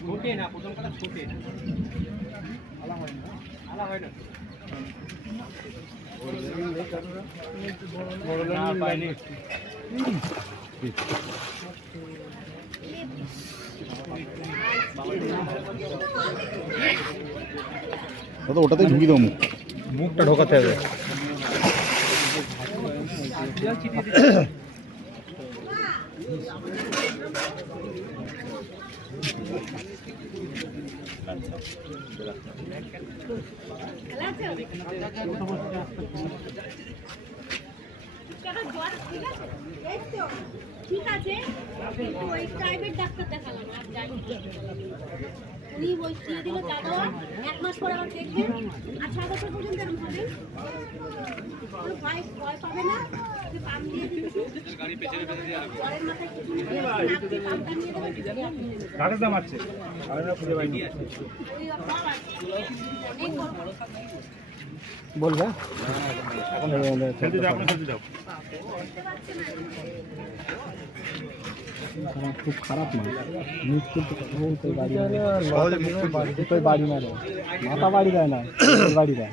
ছোটে না প্রথম কথা ছোটে না। দাদা ওটাতে ঢুকি দাও মুখ। মুখটা ঢোকাতে হবে। ঠিক আছে ওই প্রাইভেট ডাক্তার দেখালাম আর জানি। উনি ওই দিয়ে দিল চাদর এক মাস পর আবার দেখবেন আর ছ বছর পর্যন্ত এরকম হবে দাম আছে? খুঁজে পাইনি। বলবে? খেলতে যাও খেলতে যাও। খুব খারাপ মাছ মুখ করতে বলতে বাড়ি সহজে দুটোই বাড়ি মারে। মাথা বাড়ি দেয় না বাড়ি দেয়।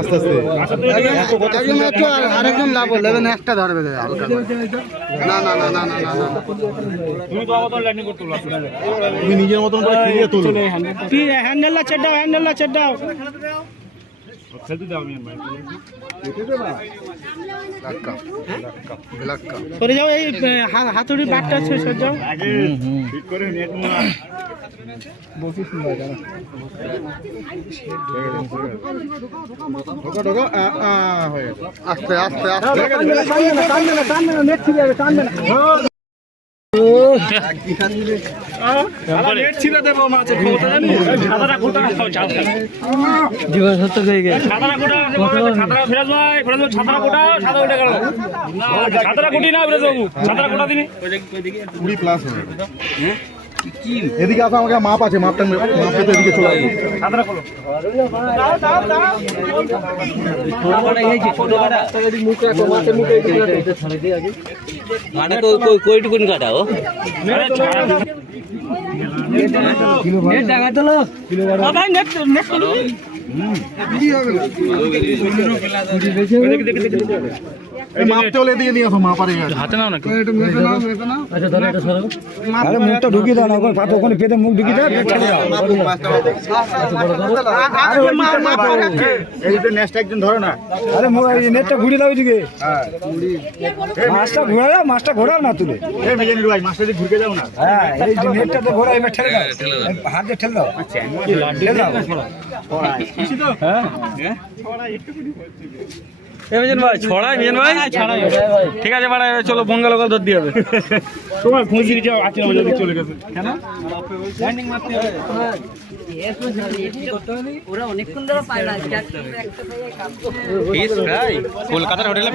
আস্তে আস্তে একজন একটু আর আরেকজন লাভ নেবেন একটা ধরবে না না না না না না না। তুমি তো আমার ল্যান্ডিং করতে তুমি নিজের মতন করে খেলিয়ে তোলো। হ্যান্ডেলটা ছেড় হ্যান্ডেলটা সরে যাও এই হাতুড়ি বাটটা সরে যাও। ঠিক করে নেট হয়ে গেছে। আস্তে আস্তে আস্তে। টানবে না টানবে না টানবে না নেট ছিড়ে যাবে টানবে না জীবন সত্য হয়ে কুড়ি প্লাস হবে এদিকে আসো আমাকে মাপ আছে মাপটা মাপটা তো এদিকে চলে আসো। মানে কই- কই- কইটুকুন কাটা ও এই মাপটা হলে এদিকে নিয়ে আসো মাপ আর আরে মুখটা ঢুকিয়ে দাও না ওখানে পাতো ওখানে পেতে মুখ ঢুকিয়ে দাও ছেড়ে দাও এই যে নেক্সট একজন ধরো না আরে মুখ এই নেটটা ঘুরিয়ে দাও ওইদিকে মাছটা ঘোরাও মাছটা ঘোরাও না তুলে এই মেজানি ভাই মাস্টার দিকে ঘুরকে যাও না হ্যাঁ এই যে নেটটা তো ঘোরাও এবার ঠেলে দাও হাত ঠেলে ঠেলে দাও এমজন ভাই ছড়াই মিজন ভাই। ঠিক আছে চলো বঙ্গাল গল ধর দিয়ে হবে। তোমার খুঁজি যাও আছে না যদি চলে গেছে। কেন? কলকাতার হোটেলে